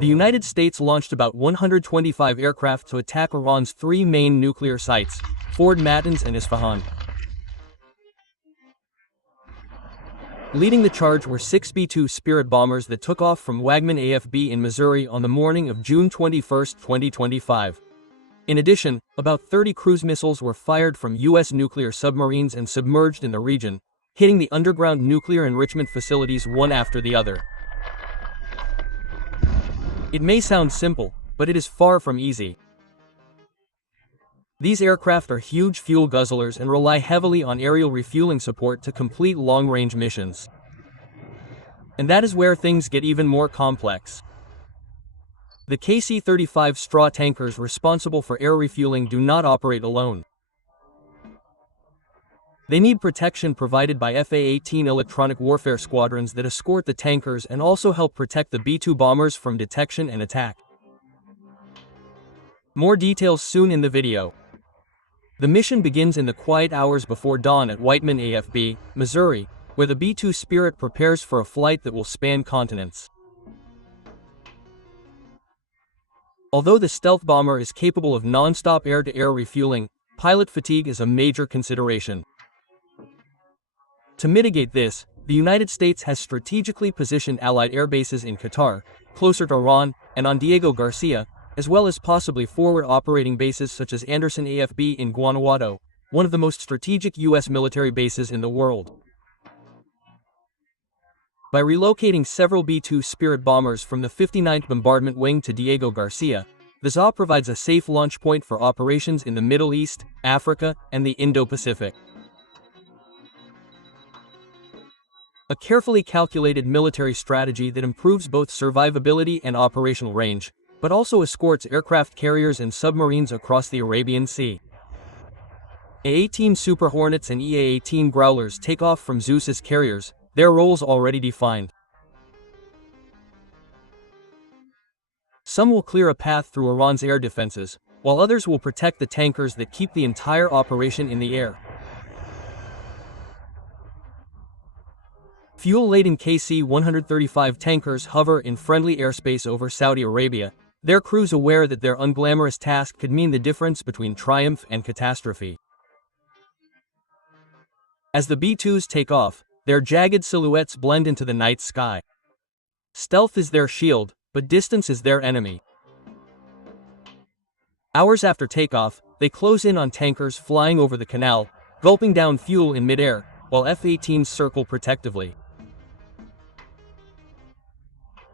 The United States launched about 125 aircraft to attack Iran's three main nuclear sites, Fort Natanz and Isfahan. Leading the charge were 6 B-2 Spirit bombers that took off from Wagman AFB in Missouri on the morning of June 21, 2025. In addition, about 30 cruise missiles were fired from U.S. nuclear submarines and submerged in the region, hitting the underground nuclear enrichment facilities one after the other. It may sound simple, but it is far from easy. These aircraft are huge fuel guzzlers and rely heavily on aerial refueling support to complete long-range missions. And that is where things get even more complex. The KC-35 straw tankers responsible for air refueling do not operate alone. They need protection provided by FA-18 electronic warfare squadrons that escort the tankers and also help protect the B-2 bombers from detection and attack. More details soon in the video. The mission begins in the quiet hours before dawn at Whiteman AFB, Missouri, where the B-2 Spirit prepares for a flight that will span continents. Although the stealth bomber is capable of non-stop air-to-air refueling, pilot fatigue is a major consideration. To mitigate this, the United States has strategically positioned Allied air bases in Qatar, closer to Iran, and on Diego Garcia, as well as possibly forward operating bases such as Andersen AFB in Guanajuato, one of the most strategic U.S. military bases in the world. By relocating several B-2 Spirit bombers from the 59th Bombardment Wing to Diego Garcia, the ZA provides a safe launch point for operations in the Middle East, Africa, and the Indo-Pacific. A carefully calculated military strategy that improves both survivability and operational range, but also escorts aircraft carriers and submarines across the Arabian Sea. A-18 Super Hornets and EA-18 Growlers take off from Zeus's carriers, their roles already defined. Some will clear a path through Iran's air defenses, while others will protect the tankers that keep the entire operation in the air. Fuel-laden KC-135 tankers hover in friendly airspace over Saudi Arabia, their crews aware that their unglamorous task could mean the difference between triumph and catastrophe. As the B-2s take off, their jagged silhouettes blend into the night sky. Stealth is their shield, but distance is their enemy. Hours after takeoff, they close in on tankers flying over the canal, gulping down fuel in midair, while F-18s circle protectively.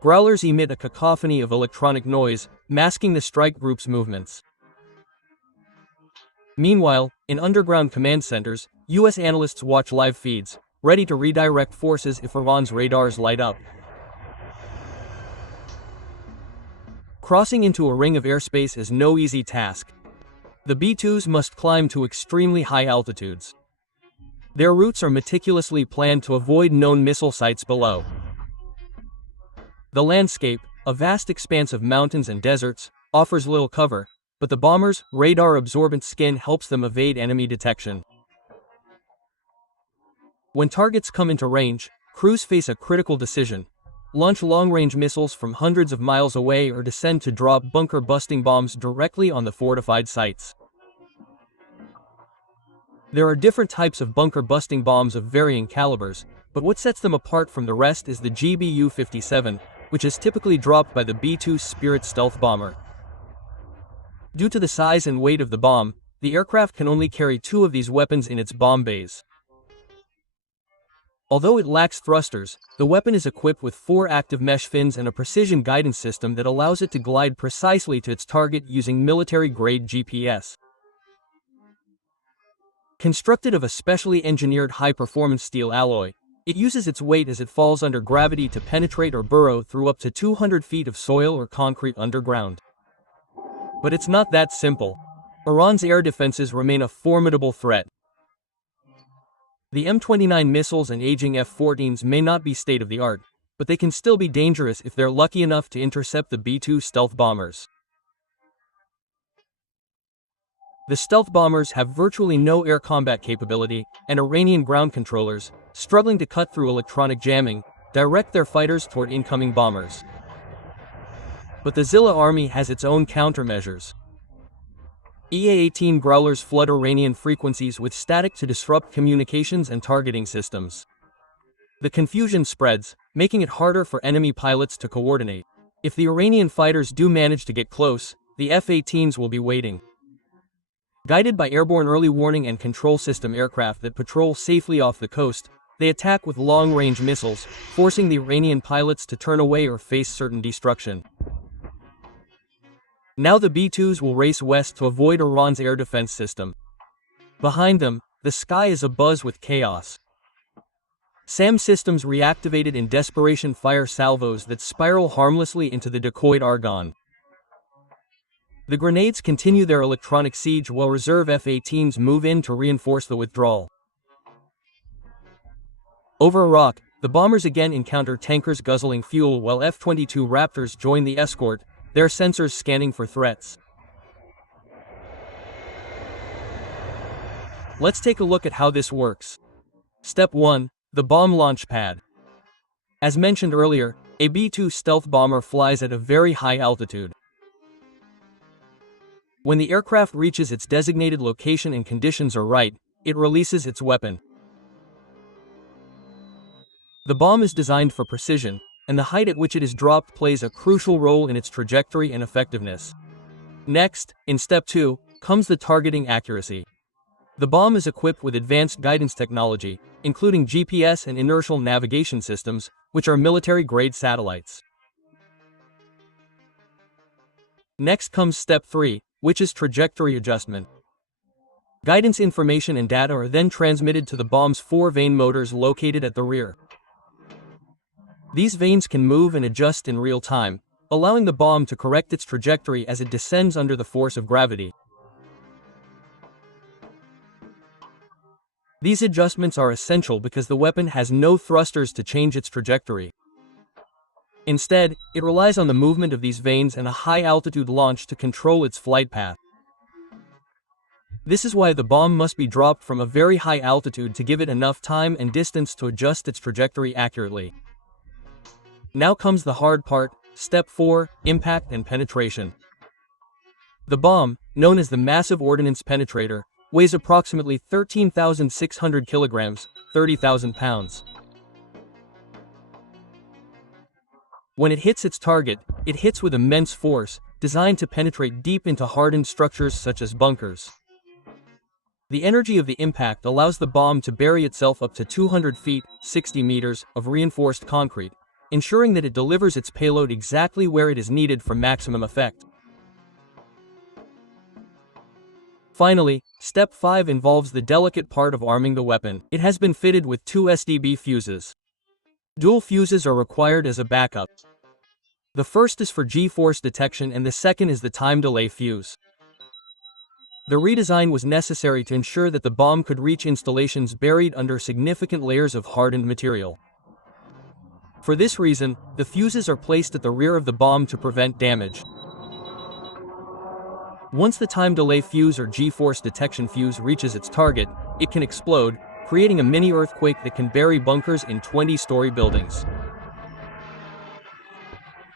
Growlers emit a cacophony of electronic noise, masking the strike group's movements. Meanwhile, in underground command centers, U.S. analysts watch live feeds, ready to redirect forces if Iran's radars light up. Crossing into a ring of airspace is no easy task. The B-2s must climb to extremely high altitudes. Their routes are meticulously planned to avoid known missile sites below. The landscape, a vast expanse of mountains and deserts, offers little cover, but the bombers' radar-absorbent skin helps them evade enemy detection. When targets come into range, crews face a critical decision: launch long-range missiles from hundreds of miles away or descend to drop bunker-busting bombs directly on the fortified sites. There are different types of bunker-busting bombs of varying calibers, but what sets them apart from the rest is the GBU-57, which is typically dropped by the B-2 Spirit stealth bomber. Due to the size and weight of the bomb, the aircraft can only carry 2 of these weapons in its bomb bays. Although it lacks thrusters, the weapon is equipped with 4 active mesh fins and a precision guidance system that allows it to glide precisely to its target using military-grade GPS. Constructed of a specially engineered high-performance steel alloy, it uses its weight as it falls under gravity to penetrate or burrow through up to 200 feet of soil or concrete underground. But it's not that simple. Iran's air defenses remain a formidable threat. The M29 missiles and aging F-14s may not be state-of-the-art, but they can still be dangerous if they're lucky enough to intercept the B-2 stealth bombers. The stealth bombers have virtually no air combat capability, and Iranian ground controllers, struggling to cut through electronic jamming, direct their fighters toward incoming bombers. But the Zilla army has its own countermeasures. EA-18 Growlers flood Iranian frequencies with static to disrupt communications and targeting systems. The confusion spreads, making it harder for enemy pilots to coordinate. If the Iranian fighters do manage to get close, the F-18s will be waiting. Guided by airborne early warning and control system aircraft that patrol safely off the coast, they attack with long-range missiles, forcing the Iranian pilots to turn away or face certain destruction. Now the B-2s will race west to avoid Iran's air defense system. Behind them, the sky is abuzz with chaos. SAM systems reactivated in desperation fire salvos that spiral harmlessly into the decoyed Argonne. The grenades continue their electronic siege while reserve F-18s move in to reinforce the withdrawal. Over Iraq, the bombers again encounter tankers guzzling fuel while F-22 Raptors join the escort, their sensors scanning for threats. Let's take a look at how this works. Step 1. The bomb launch pad. As mentioned earlier, a B-2 stealth bomber flies at a very high altitude. When the aircraft reaches its designated location and conditions are right, it releases its weapon. The bomb is designed for precision, and the height at which it is dropped plays a crucial role in its trajectory and effectiveness. Next, in Step 2, comes the targeting accuracy. The bomb is equipped with advanced guidance technology, including GPS and inertial navigation systems, which are military-grade satellites. Next comes Step 3, which is trajectory adjustment. Guidance information and data are then transmitted to the bomb's 4 vane motors located at the rear. These vanes can move and adjust in real time, allowing the bomb to correct its trajectory as it descends under the force of gravity. These adjustments are essential because the weapon has no thrusters to change its trajectory. Instead, it relies on the movement of these vanes and a high-altitude launch to control its flight path. This is why the bomb must be dropped from a very high altitude to give it enough time and distance to adjust its trajectory accurately. Now comes the hard part, Step 4, impact and penetration. The bomb, known as the Massive Ordnance Penetrator, weighs approximately 13,600 kilograms, 30,000 pounds. When it hits its target, it hits with immense force, designed to penetrate deep into hardened structures such as bunkers. The energy of the impact allows the bomb to bury itself up to 200 feet, 60 meters, of reinforced concrete, ensuring that it delivers its payload exactly where it is needed for maximum effect. Finally, Step 5 involves the delicate part of arming the weapon. It has been fitted with 2 SDB fuses. Dual fuses are required as a backup. The first is for G-force detection and the second is the time delay fuse. The redesign was necessary to ensure that the bomb could reach installations buried under significant layers of hardened material. For this reason, the fuses are placed at the rear of the bomb to prevent damage. Once the time delay fuse or G-force detection fuse reaches its target, it can explode, creating a mini earthquake that can bury bunkers in 20-story buildings.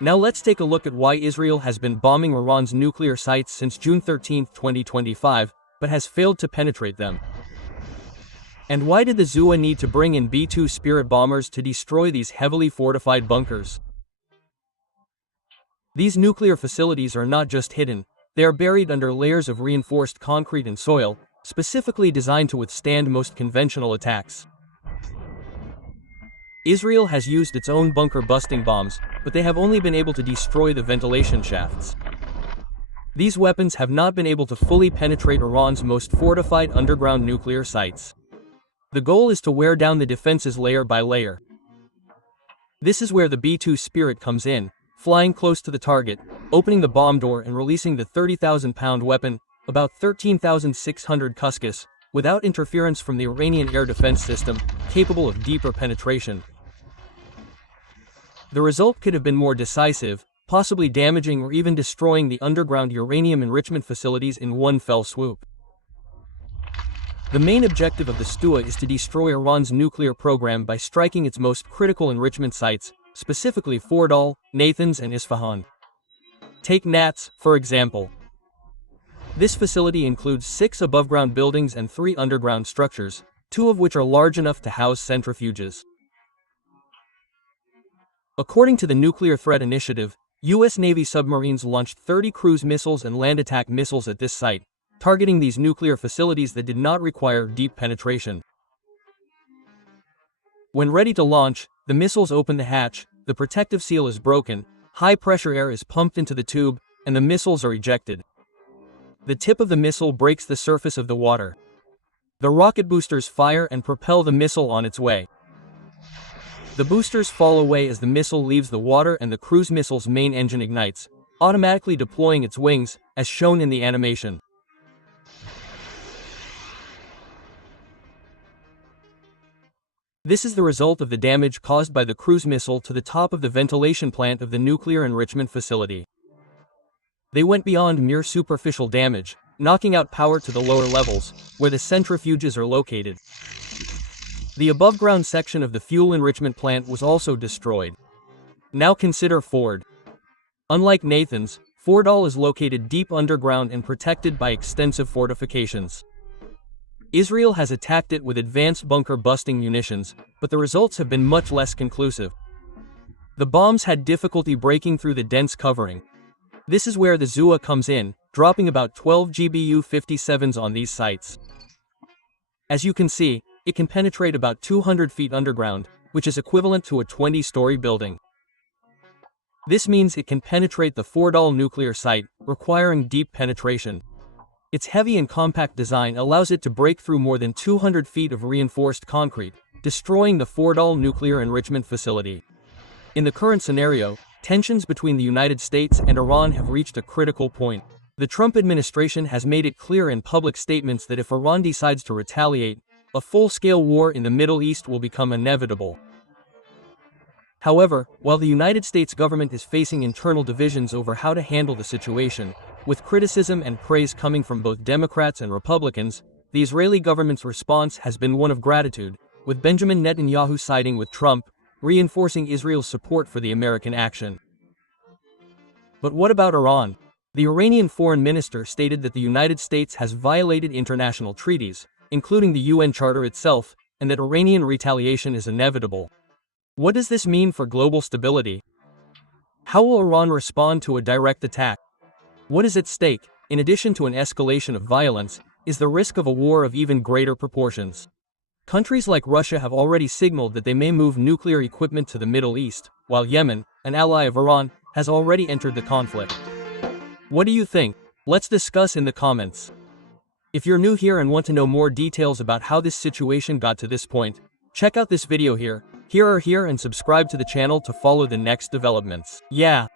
Now let's take a look at why Israel has been bombing Iran's nuclear sites since June 13, 2025, but has failed to penetrate them. And why did the ZUA need to bring in B-2 Spirit bombers to destroy these heavily fortified bunkers? These nuclear facilities are not just hidden, they are buried under layers of reinforced concrete and soil, specifically designed to withstand most conventional attacks. Israel has used its own bunker-busting bombs, but they have only been able to destroy the ventilation shafts. These weapons have not been able to fully penetrate Iran's most fortified underground nuclear sites. The goal is to wear down the defenses layer by layer. This is where the B-2 Spirit comes in, flying close to the target, opening the bomb door and releasing the 30,000-pound weapon, about 13,600 cuscus, without interference from the Iranian air defense system, capable of deeper penetration. The result could have been more decisive, possibly damaging or even destroying the underground uranium enrichment facilities in one fell swoop. The main objective of the STUA is to destroy Iran's nuclear program by striking its most critical enrichment sites, specifically Fordal, Nathans and Isfahan. Take Nats, for example. This facility includes 6 above-ground buildings and 3 underground structures, 2 of which are large enough to house centrifuges. According to the Nuclear Threat Initiative, U.S. Navy submarines launched 30 cruise missiles and land attack missiles at this site, targeting these nuclear facilities that did not require deep penetration. When ready to launch, the missiles open the hatch, the protective seal is broken, high-pressure air is pumped into the tube, and the missiles are ejected. The tip of the missile breaks the surface of the water. The rocket boosters fire and propel the missile on its way. The boosters fall away as the missile leaves the water and the cruise missile's main engine ignites, automatically deploying its wings, as shown in the animation. This is the result of the damage caused by the cruise missile to the top of the ventilation plant of the nuclear enrichment facility. They went beyond mere superficial damage, knocking out power to the lower levels, where the centrifuges are located. The above-ground section of the fuel enrichment plant was also destroyed. Now consider Ford. Unlike Nathan's, Fordall is located deep underground and protected by extensive fortifications. Israel has attacked it with advanced bunker-busting munitions, but the results have been much less conclusive. The bombs had difficulty breaking through the dense covering. This is where the Zua comes in, dropping about 12 GBU-57s on these sites. As you can see, it can penetrate about 200 feet underground, which is equivalent to a 20-story building. This means it can penetrate the Fordall nuclear site, requiring deep penetration. Its heavy and compact design allows it to break through more than 200 feet of reinforced concrete, destroying the Fordall nuclear enrichment facility. In the current scenario, tensions between the United States and Iran have reached a critical point. The Trump administration has made it clear in public statements that if Iran decides to retaliate, a full-scale war in the Middle East will become inevitable. However, while the United States government is facing internal divisions over how to handle the situation, with criticism and praise coming from both Democrats and Republicans, the Israeli government's response has been one of gratitude, with Benjamin Netanyahu siding with Trump, reinforcing Israel's support for the American action. But what about Iran? The Iranian foreign minister stated that the United States has violated international treaties, including the UN Charter itself, and that Iranian retaliation is inevitable. What does this mean for global stability? How will Iran respond to a direct attack? What is at stake, in addition to an escalation of violence, is the risk of a war of even greater proportions. Countries like Russia have already signaled that they may move nuclear equipment to the Middle East, while Yemen, an ally of Iran, has already entered the conflict. What do you think? Let's discuss in the comments. If you're new here and want to know more details about how this situation got to this point, check out this video here, and subscribe to the channel to follow the next developments. Yeah.